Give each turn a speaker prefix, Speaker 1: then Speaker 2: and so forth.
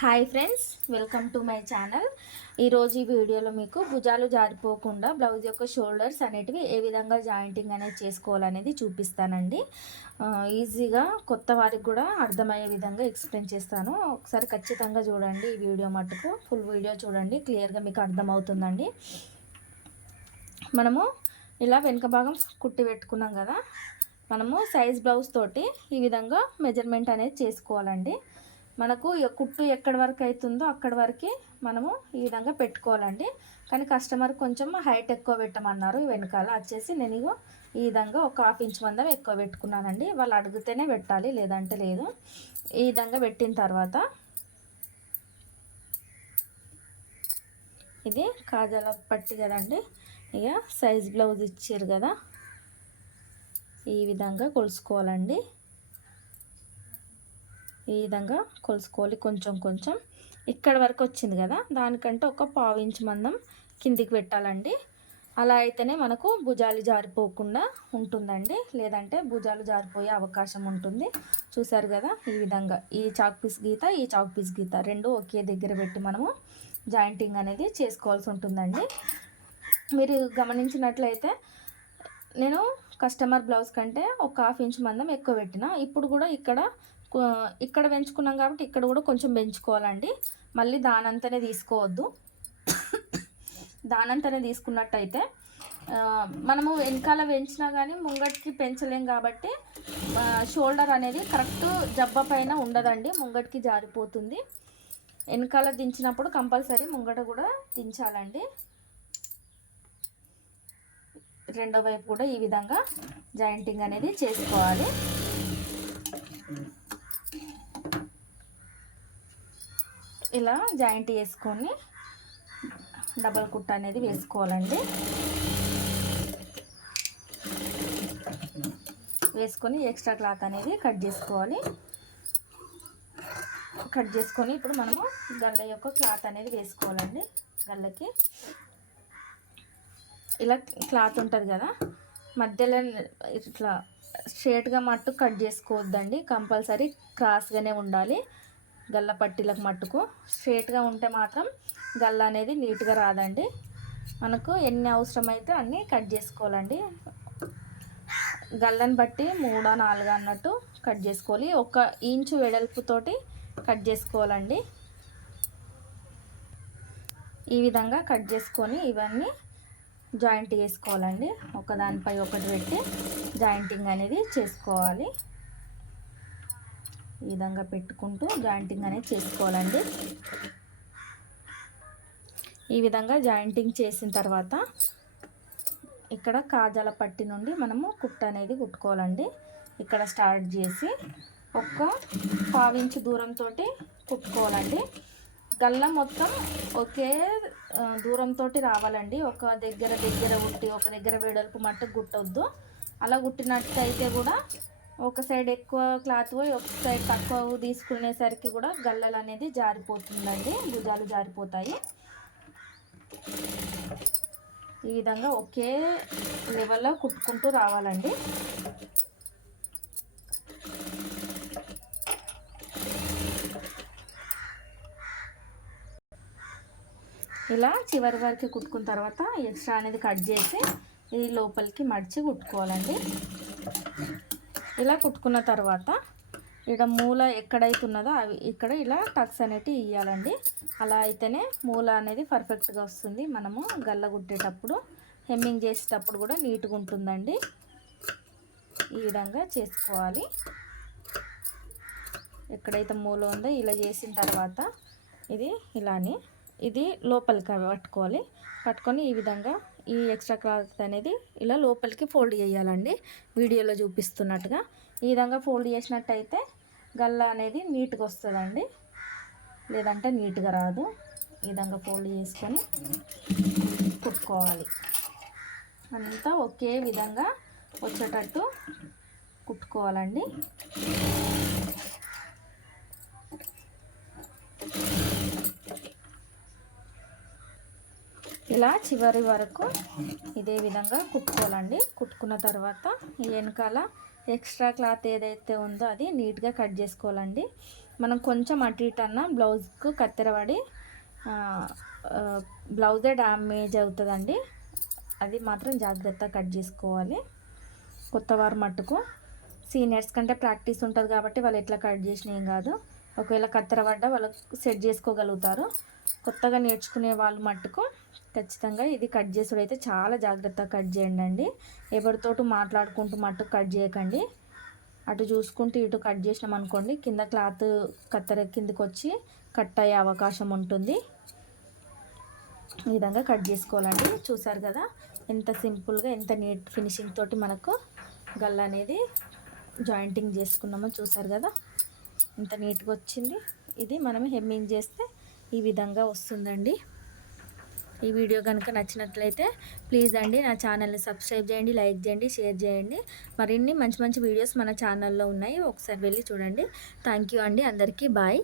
Speaker 1: Hi friends welcome to my channel. ఈరోజు ఈ వీడియోలో మీకు భుజాలు జారిపోకుండా బ్లౌజ్ యొక్క షోల్డర్స్ అనేటివి ఏ విధంగా జాయింటింగ్ అనేది చేసుకోవాలనేది చూపిస్తానండి. ఈజీగా కొత్త వారికి కూడా అర్థమయ్యే విధంగా ఎక్స్ప్లెయిన్ చేస్తాను. ఒకసారి ఖచ్చితంగా చూడండి ఈ వీడియో మటుకు. ఫుల్ వీడియో చూడండి క్లియర్గా మీకు అర్థమవుతుందండి. మనము ఇలా వెనుక భాగం కుట్టి పెట్టుకున్నాం కదా మనము సైజ్ బ్లౌజ్ తోటి ఈ విధంగా మెజర్మెంట్ అనేది చేసుకోవాలండి. మనకు ఇక కుట్టు ఎక్కడి వరకు అవుతుందో అక్కడి వరకు మనము ఈ విధంగా పెట్టుకోవాలండి. కానీ కస్టమర్ కొంచెం హైట్ ఎక్కువ పెట్టమన్నారు. వెనకాల వచ్చేసి నేను ఈ విధంగా ఒక హాఫ్ ఇంచ్ మందం ఎక్కువ పెట్టుకున్నానండి. వాళ్ళు అడిగితేనే పెట్టాలి లేదంటే లేదు. ఈ విధంగా పెట్టిన తర్వాత ఇది కాజాల పట్టి కదండి. ఇక సైజ్ బ్లౌజ్ ఇచ్చారు కదా. ఈ విధంగా కొలుసుకోవాలండి. ఈ విధంగా కొలుసుకోవాలి కొంచెం కొంచెం. ఇక్కడ వరకు వచ్చింది కదా దానికంటే ఒక పావు మందం కిందికి పెట్టాలండి. అలా అయితేనే మనకు భుజాలు జారిపోకుండా ఉంటుందండి. లేదంటే భుజాలు జారిపోయే అవకాశం ఉంటుంది. చూసారు కదా ఈ విధంగా. ఈ చాక్ పీస్ గీత ఈ చాక్ పీస్ గీత రెండు ఒకే దగ్గర పెట్టి మనము జాయింటింగ్ అనేది చేసుకోవాల్సి ఉంటుందండి. మీరు గమనించినట్లయితే నేను కస్టమర్ బ్లౌజ్ కంటే ఒక హాఫ్ ఇంచ్ మందం ఎక్కువ పెట్టిన ఇప్పుడు కూడా ఇక్కడ ఇక్కడ పెంచుకున్నాం కాబట్టి ఇక్కడ కూడా కొంచెం పెంచుకోవాలండి. మళ్ళీ దానంతనే తీసుకోవద్దు. దానంతనే తీసుకున్నట్టయితే మనము వెనకాల పెంచినా కానీ ముంగటికి పెంచలేం కాబట్టి షోల్డర్ అనేది కరెక్ట్ జబ్బ పైన ఉండదండి ముంగటికి జారిపోతుంది. వెనకాల దించినప్పుడు కంపల్సరీ ముంగట కూడా దించాలండి. రెండో వైపు కూడా ఈ విధంగా జాయింటింగ్ అనేది చేసుకోవాలి. ఇలా జాయింట్ వేసుకొని డబల్ కుట్ట అనేది వేసుకోవాలండి. వేసుకొని ఎక్స్ట్రా క్లాత్ అనేది కట్ చేసుకోవాలి. కట్ చేసుకొని ఇప్పుడు మనము గల్ల యొక్క క్లాత్ అనేది వేసుకోవాలండి. గల్లకి ఇలా క్లాత్ ఉంటుంది కదా మధ్యలో ఇట్లా స్ట్రేట్గా మట్టు కట్ చేసుకోవద్దండి. కంపల్సరీ క్రాస్గానే ఉండాలి. గల్ల పట్టీలకు మట్టుకు. స్ట్రేట్గా ఉంటే మాత్రం గల్ల అనేది నీట్గా రాదండి. మనకు ఎన్ని అవసరమైతే అన్నీ కట్ చేసుకోవాలండి. గల్లని బట్టి మూడా నాలుగా అన్నట్టు కట్ చేసుకోవాలి. ఒక ఇంచు వెడల్పుతోటి కట్ చేసుకోవాలండి. ఈ విధంగా కట్ చేసుకొని ఇవన్నీ జాయింట్ చేసుకోవాలండి ఒకదానిపై ఒకటి పెట్టి జాయింటింగ్ అనేది చేసుకోవాలి. ఈ విధంగా పెట్టుకుంటూ జాయింటింగ్ అనేది చేసుకోవాలండి. ఈ విధంగా జాయింటింగ్ చేసిన తర్వాత ఇక్కడ కాజాల పట్టి నుండి మనము కుట్ట అనేది కుట్టుకోవాలండి. ఇక్కడ స్టార్ట్ చేసి ఒక్క పావించి దూరంతో కుట్టుకోవాలండి. గల్ల మొత్తం ఒకే దూరంతో రావాలండి. ఒక దగ్గర దగ్గర కుట్టి ఒక దగ్గర వెడల్పు మట్టు గుట్టవద్దు అలా కుట్టినట్టయితే కూడా ఒక సైడ్ ఎక్కువ క్లాత్ పోయి ఒక సైడ్ తక్కువ తీసుకునేసరికి కూడా గల్లలు అనేది జారిపోతుందండి భుజాలు జారిపోతాయి. ఈ విధంగా ఒకే లెవెల్లో కుట్టుకుంటూ రావాలండి. ఇలా చివరి వరకు కుట్టుకున్న తర్వాత ఎక్స్ట్రా అనేది కట్ చేసి ఈ లోపలికి మడిచి కుట్టుకోవాలండి. ఇలా కుట్టుకున్న తర్వాత ఇక్కడ మూల ఎక్కడైతే ఉన్నదో అవి ఇక్కడ ఇలా టక్స్ అనేటివి ఇవ్వాలండి అలా అయితేనే మూల అనేది పర్ఫెక్ట్గా వస్తుంది. మనము గల్ల కుట్టేటప్పుడు హెమ్మింగ్ చేసేటప్పుడు కూడా నీట్గా ఉంటుందండి. ఈ విధంగా చేసుకోవాలి. ఎక్కడైతే మూల ఉందో ఇలా చేసిన తర్వాత ఇది ఇలానే ఇది లోపలికి పట్టుకోవాలి. పట్టుకొని ఈ విధంగా ఈ ఎక్స్ట్రా క్లాత్ అనేది ఇలా లోపలికి ఫోల్డ్ చేయాలండి. వీడియోలో చూపిస్తున్నట్టుగా. ఈ విధంగా ఫోల్డ్ చేసినట్టయితే గల్ల అనేది నీట్గా వస్తుందండి. లేదంటే నీట్గా రాదు. ఈ విధంగా ఫోల్డ్ చేసుకొని కుట్టుకోవాలి. అంతా ఒకే విధంగా వచ్చేటట్టు కుట్టుకోవాలండి. ఇలా చివరి వరకు ఇదే విధంగా కుట్టుకోవాలండి. కుట్టుకున్న తర్వాత ఈ వెనకాల ఎక్స్ట్రా క్లాత్ ఏదైతే ఉందో అది నీట్గా కట్ చేసుకోవాలండి. మనం కొంచెం అటు ఇటు అన్న బ్లౌజ్కు కత్తెర పడి బ్లౌజే డ్యామేజ్ అవుతుందండి. అది మాత్రం జాగ్రత్తగా కట్ చేసుకోవాలి. కొత్త వారు మట్టుకు సీనియర్స్ కంటే ప్రాక్టీస్ ఉంటుంది కాబట్టి వాళ్ళు ఎట్లా కట్ చేసినా ఏం కాదు. ఒకవేళ కత్తెర పడ్డ వాళ్ళు సెట్ చేసుకోగలుగుతారు. కొత్తగా నేర్చుకునే వాళ్ళు మట్టుకు ఖచ్చితంగా ఇది కట్ చేసుడు అయితే చాలా జాగ్రత్తగా కట్ చేయండి అండి. ఎవరితోటి మాట్లాడుకుంటూ మట్టుకు కట్ చేయకండి. అటు చూసుకుంటూ ఇటు కట్ చేసినాం అనుకోండి కింద క్లాత్ కత్తెర కిందకి వచ్చి కట్ అయ్యే అవకాశం ఉంటుంది. ఈ విధంగా కట్ చేసుకోవాలండి. చూసారు కదా ఎంత సింపుల్గా ఎంత నీట్ ఫినిషింగ్ తోటి మనకు గల్ల అనేది జాయింటింగ్ చేసుకున్నామో చూసారు కదా. ఇంత నీట్గా వచ్చింది. ఇది మనం హెమ్మింగ్ చేస్తే ఈ విధంగా వస్తుందండి. ఈ వీడియో కనుక నచ్చినట్లయితే ప్లీజ్ అండి నా ఛానల్ని సబ్స్క్రైబ్ చేయండి లైక్ చేయండి షేర్ చేయండి. మరిన్ని మంచి మంచి వీడియోస్ మన ఛానల్లో ఉన్నాయి. ఒకసారి వెళ్ళి చూడండి. థ్యాంక్ యూ అండి. అందరికీ బాయ్.